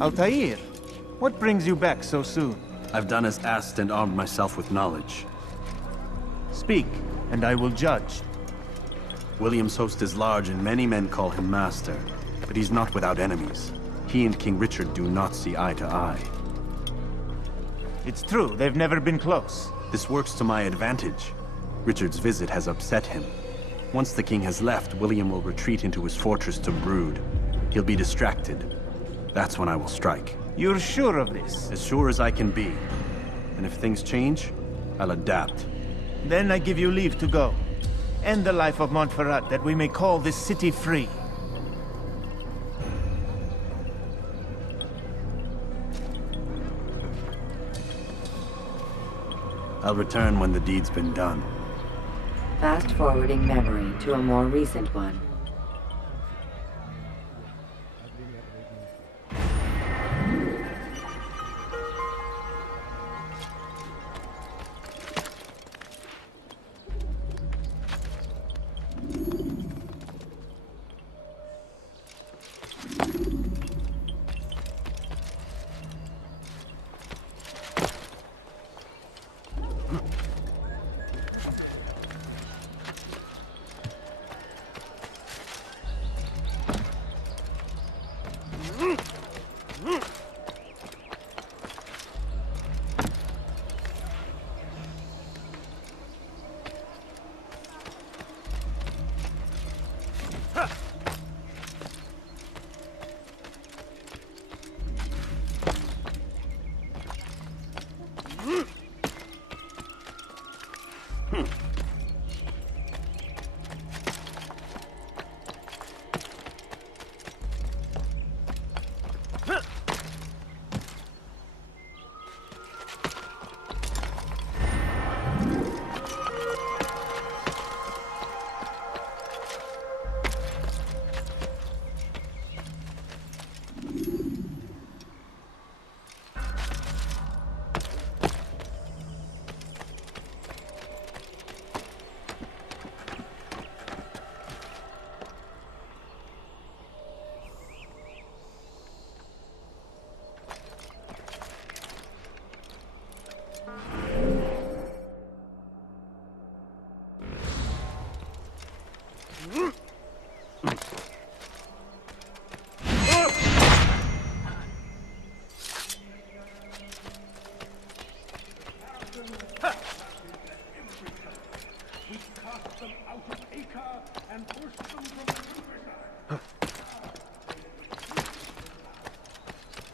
Altair, what brings you back so soon? I've done as asked and armed myself with knowledge. Speak, and I will judge. William's host is large and many men call him master, but he's not without enemies. He and King Richard do not see eye to eye. It's true, they've never been close. This works to my advantage. Richard's visit has upset him. Once the king has left, William will retreat into his fortress to brood. He'll be distracted. That's when I will strike. You're sure of this? As sure as I can be. And if things change, I'll adapt. Then I give you leave to go. End the life of Montferrat, that we may call this city free. I'll return when the deed's been done. Fast-forwarding memory to a more recent one.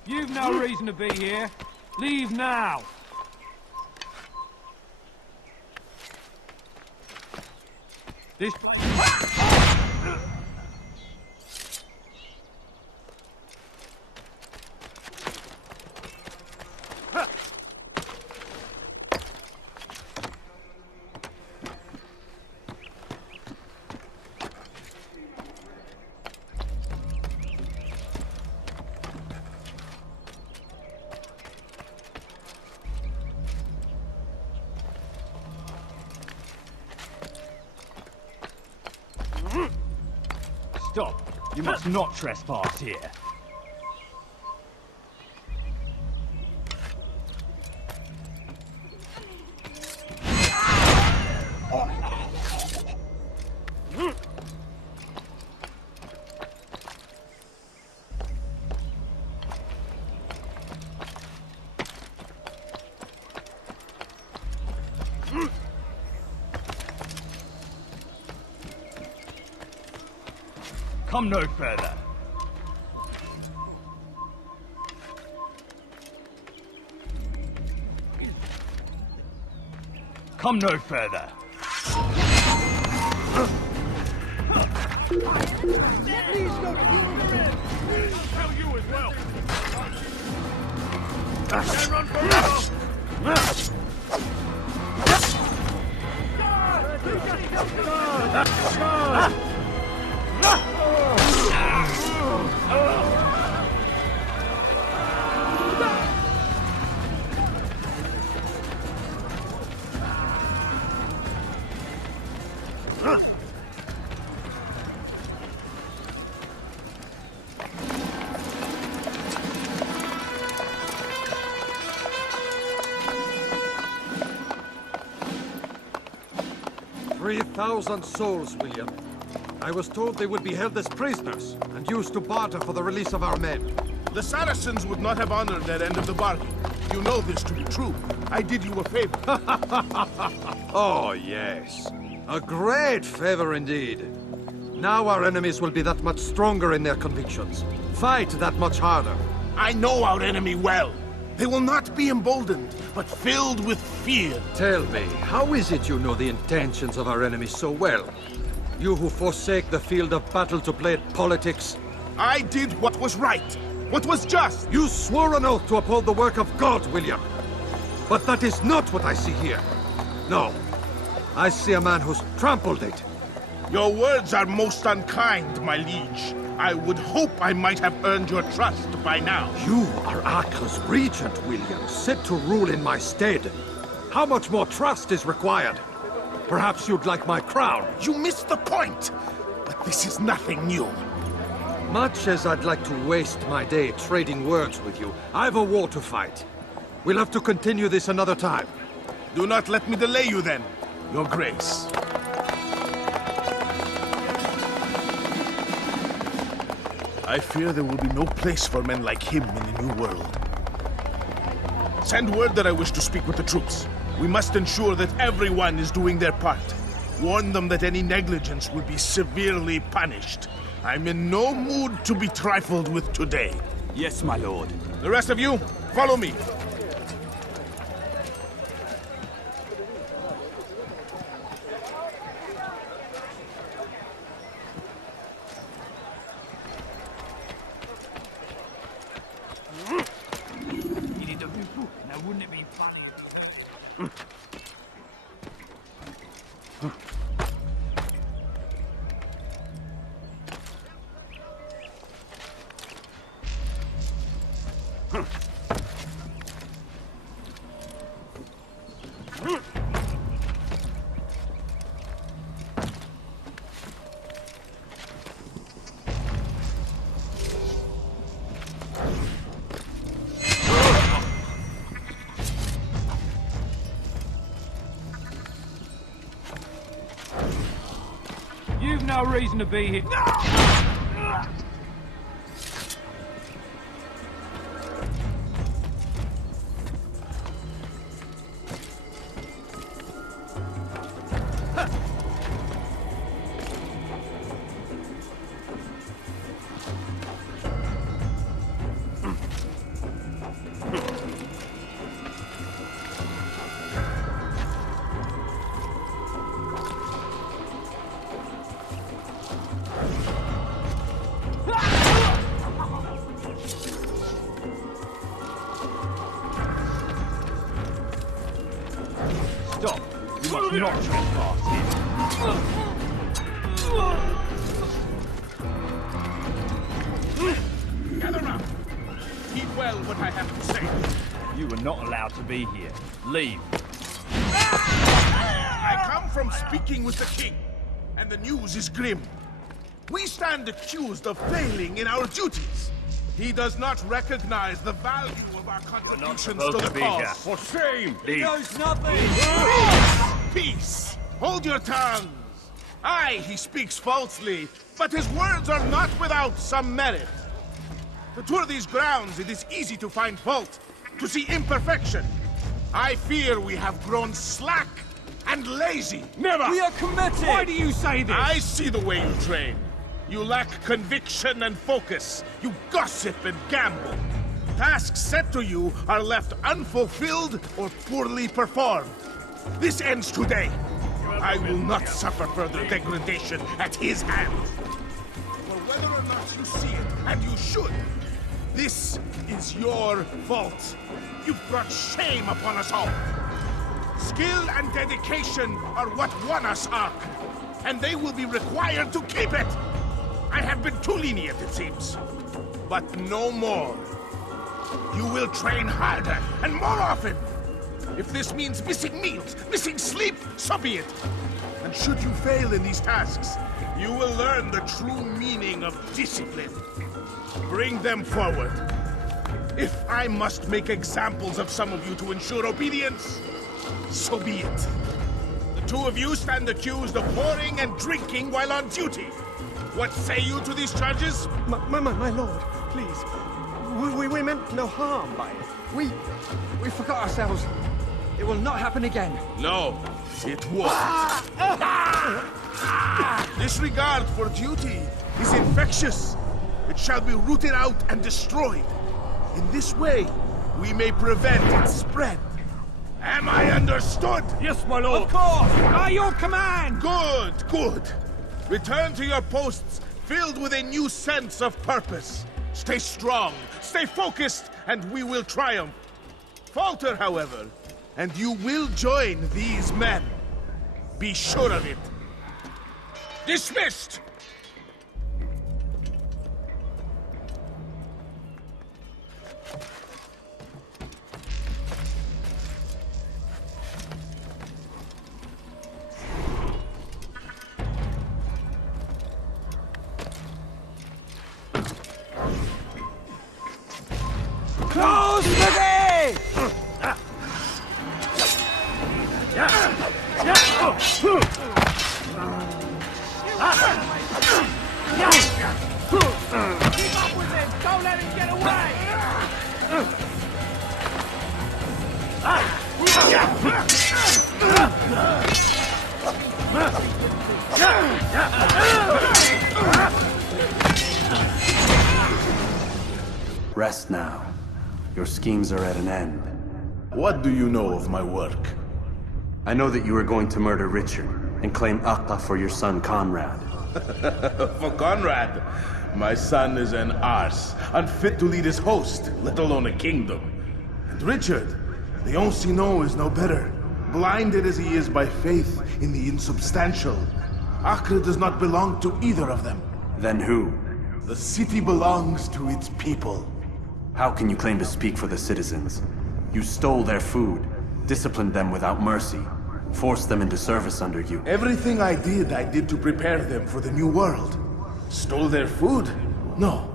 You've no reason to be here. Leave now. This place... Stop! You must not trespass here. Come no further. Come no further. Tell you as well. Don't run forever. 3,000 souls, William. I was told they would be held as prisoners and used to barter for the release of our men. The Saracens would not have honored their end of the bargain. You know this to be true. I did you a favor. Oh, yes. A great favor indeed. Now our enemies will be that much stronger in their convictions. Fight that much harder. I know our enemy well. They will not be emboldened, but filled with fear. Tell me, how is it you know the intentions of our enemies so well? You who forsake the field of battle to play at politics? I did what was right, what was just. You swore an oath to uphold the work of God, William. But that is not what I see here. No. I see a man who's trampled it. Your words are most unkind, my liege. I would hope I might have earned your trust by now. You are Acre's regent, William, set to rule in my stead. How much more trust is required? Perhaps you'd like my crown. You missed the point! But this is nothing new. Much as I'd like to waste my day trading words with you, I've a war to fight. We'll have to continue this another time. Do not let me delay you then, Your Grace. I fear there will be no place for men like him in the New World. Send word that I wish to speak with the troops. We must ensure that everyone is doing their part. Warn them that any negligence will be severely punished. I'm in no mood to be trifled with today. Yes, my lord. The rest of you, follow me. Now wouldn't it be funny? You've no reason to be here. Stop! You must not trespass here. Gather round. Heed well what I have to say. You are not allowed to be here. Leave. I come from speaking with the king, and the news is grim. We stand accused of failing in our duties. He does not recognize the value of our contributions to the cause. For shame! He knows nothing! Peace! Hold your tongues! Aye, he speaks falsely, but his words are not without some merit. To tour these grounds, it is easy to find fault, to see imperfection. I fear we have grown slack and lazy. Never! We are committed! Why do you say this? I see the way you train. You lack conviction and focus. You gossip and gamble. Tasks set to you are left unfulfilled or poorly performed. This ends today. I will not suffer further degradation at his hands. For whether or not you see it, and you should, this is your fault. You've brought shame upon us all. Skill and dedication are what won us Ark, and they will be required to keep it. I have been too lenient, it seems. But no more. You will train harder and more often. If this means missing meals, missing sleep, so be it. And should you fail in these tasks, you will learn the true meaning of discipline. Bring them forward. If I must make examples of some of you to ensure obedience, so be it. The two of you stand accused of whoring and drinking while on duty. What say you to these charges? My lord, please. We meant no harm by it. We forgot ourselves. It will not happen again. No, it won't. Disregard for duty is infectious. It shall be rooted out and destroyed. In this way, we may prevent its spread. Am I understood? Yes, my lord. Of course! By your command! Good, good. Return to your posts filled with a new sense of purpose. Stay strong, stay focused, and we will triumph. Falter, however, and you will join these men. Be sure of it. Dismissed! Close the gate! Keep up with him! Don't let him get away! Rest now. Your schemes are at an end. What do you know of my work? I know that you are going to murder Richard and claim Acre for your son Conrad. For Conrad, my son is an arse, unfit to lead his host, let alone a kingdom. And Richard, the Ancien is no better, blinded as he is by faith in the insubstantial. Acre does not belong to either of them. Then who? The city belongs to its people. How can you claim to speak for the citizens? You stole their food, disciplined them without mercy, forced them into service under you. Everything I did to prepare them for the new world. Stole their food? No.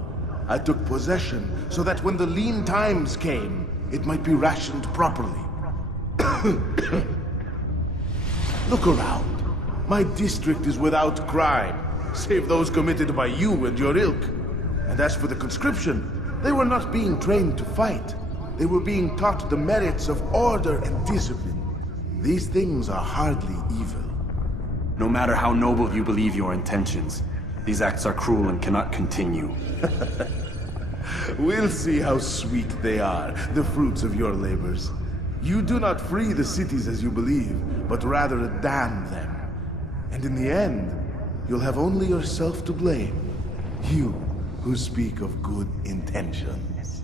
I took possession so that when the lean times came, it might be rationed properly. Look around. My district is without crime, save those committed by you and your ilk. And as for the conscription, they were not being trained to fight. They were being taught the merits of order and discipline. These things are hardly evil. No matter how noble you believe your intentions, these acts are cruel and cannot continue. We'll see how sweet they are, the fruits of your labors. You do not free the cities as you believe, but rather damn them. And in the end, you'll have only yourself to blame. You who speak of good intentions.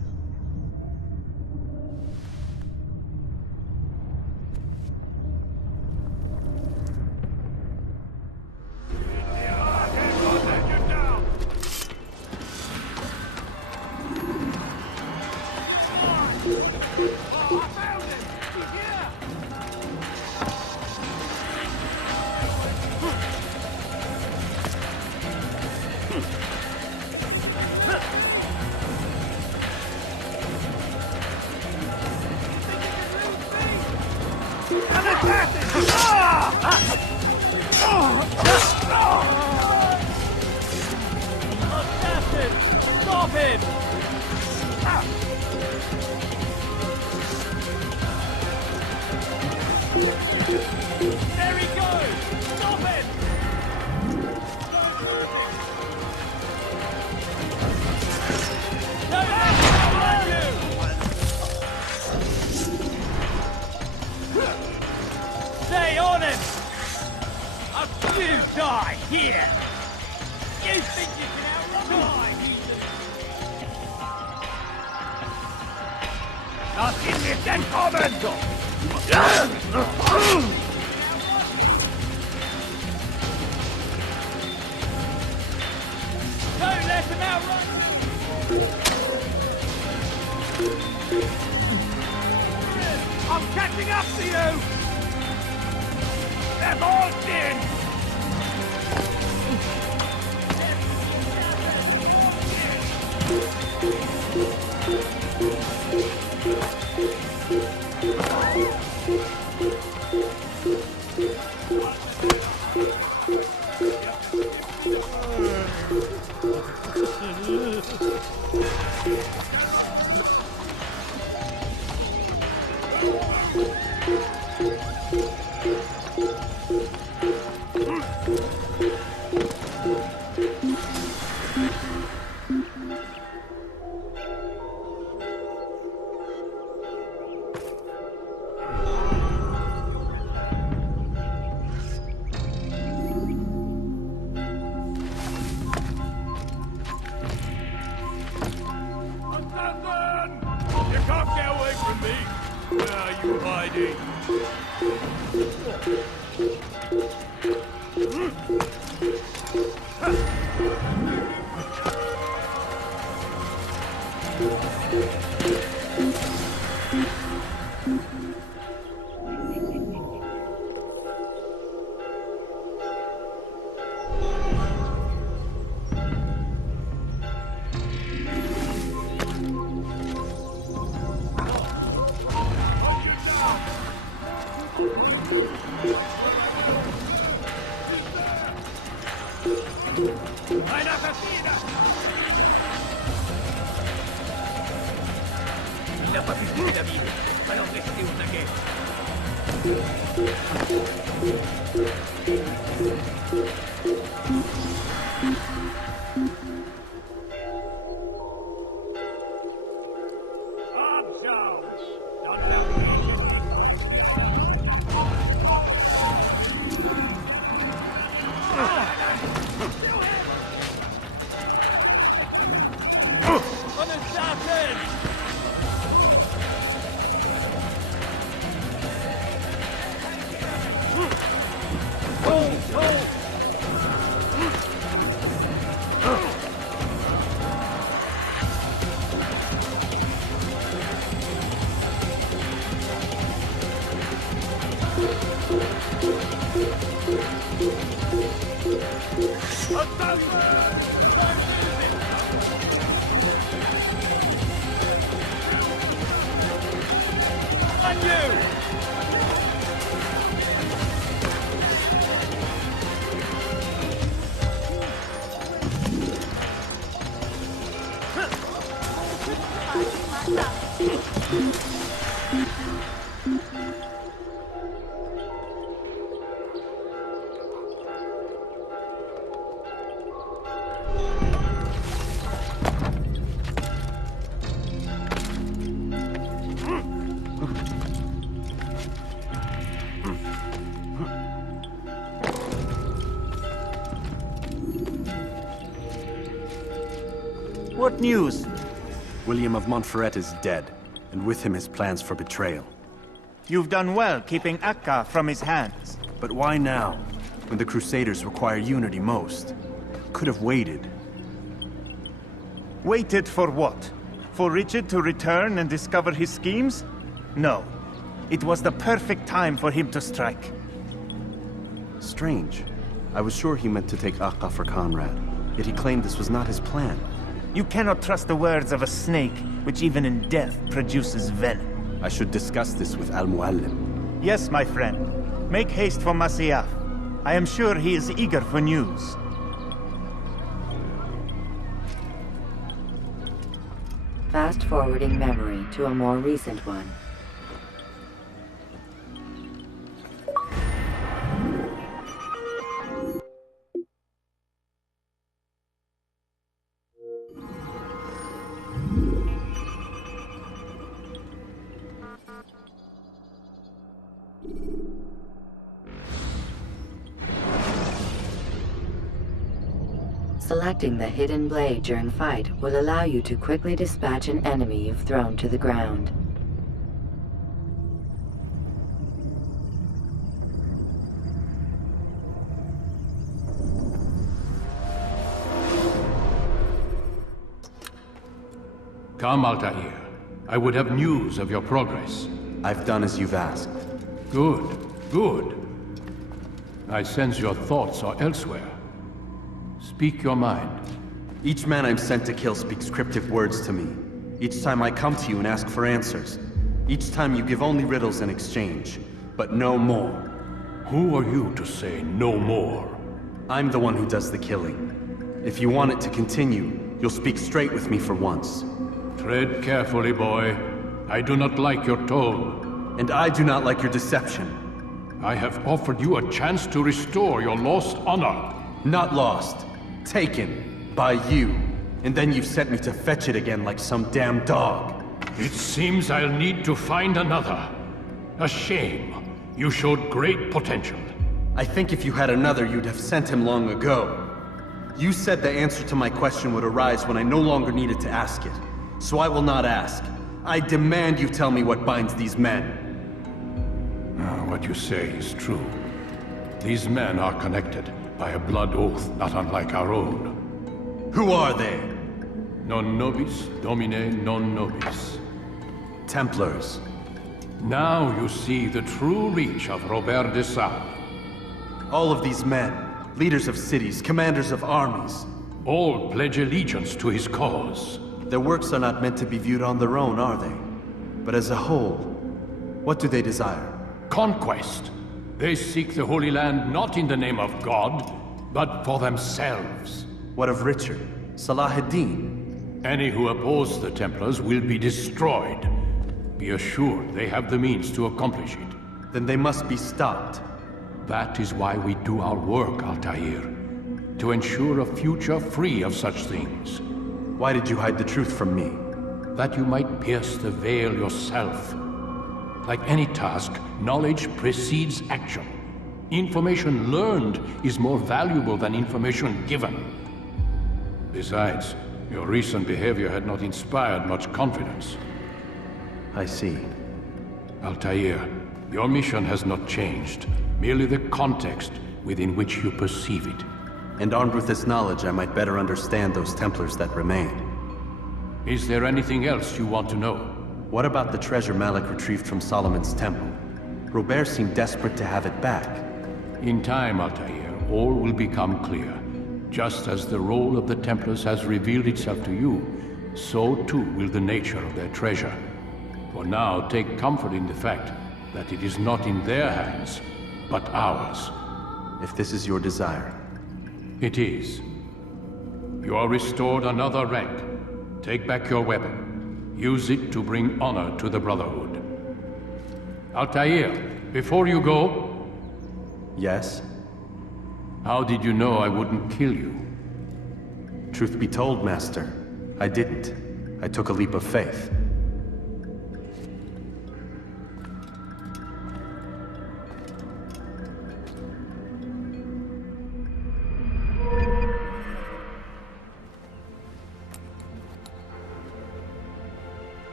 Stop him! There he goes! Stop him! No, stay on him! You die here! You think you can outrun me? Nothing is entkommen! Don't let him outrun! I'm catching up to you! They're all dead! You can't get away from me! Where are you hiding? ¡Ein asesino! Il n'a pas pu tuer David, alors restez au taquet. What news? William of Montferrat is dead, and with him his plans for betrayal. You've done well keeping Akka from his hands. But why now, when the Crusaders require unity most? Could have waited. Waited for what? For Richard to return and discover his schemes? No. It was the perfect time for him to strike. Strange. I was sure he meant to take Akka for Conrad, yet he claimed this was not his plan. You cannot trust the words of a snake, which even in death produces venom. I should discuss this with Al-Muallim. Yes, my friend. Make haste for Masyaf. I am sure he is eager for news. Fast-forwarding memory to a more recent one. Selecting the hidden blade during fight will allow you to quickly dispatch an enemy you've thrown to the ground. Come, Altair. I would have news of your progress. I've done as you've asked. Good, good. I sense your thoughts are elsewhere. Speak your mind. Each man I'm sent to kill speaks cryptic words to me. Each time I come to you and ask for answers. Each time you give only riddles in exchange, but no more. Who are you to say no more? I'm the one who does the killing. If you want it to continue, you'll speak straight with me for once. Tread carefully, boy. I do not like your tone. And I do not like your deception. I have offered you a chance to restore your lost honor. Not lost. Taken. By you. And then you sent me to fetch it again like some damn dog. It seems I'll need to find another. A shame. You showed great potential. I think if you had another, you'd have sent him long ago. You said the answer to my question would arise when I no longer needed to ask it. So I will not ask. I demand you tell me what binds these men. What you say is true. These men are connected by a blood oath not unlike our own. Who are they? Non nobis, domine non nobis. Templars. Now you see the true reach of Robert de Sade. All of these men, leaders of cities, commanders of armies. All pledge allegiance to his cause. Their works are not meant to be viewed on their own, are they? But as a whole, what do they desire? Conquest. They seek the Holy Land not in the name of God, but for themselves. What of Richard? Salah ad-Din? Any who oppose the Templars will be destroyed. Be assured they have the means to accomplish it. Then they must be stopped. That is why we do our work, Altair. To ensure a future free of such things. Why did you hide the truth from me? That you might pierce the veil yourself. Like any task, knowledge precedes action. Information learned is more valuable than information given. Besides, your recent behavior had not inspired much confidence. I see. Altair, your mission has not changed. Merely the context within which you perceive it. And armed with this knowledge, I might better understand those Templars that remain. Is there anything else you want to know? What about the treasure Malik retrieved from Solomon's temple? Robert seemed desperate to have it back. In time, Altair, all will become clear. Just as the role of the Templars has revealed itself to you, so too will the nature of their treasure. For now, take comfort in the fact that it is not in their hands, but ours. If this is your desire. It is. You are restored another rank. Take back your weapon. Use it to bring honor to the Brotherhood. Altair, before you go... Yes? How did you know I wouldn't kill you? Truth be told, Master, I didn't. I took a leap of faith.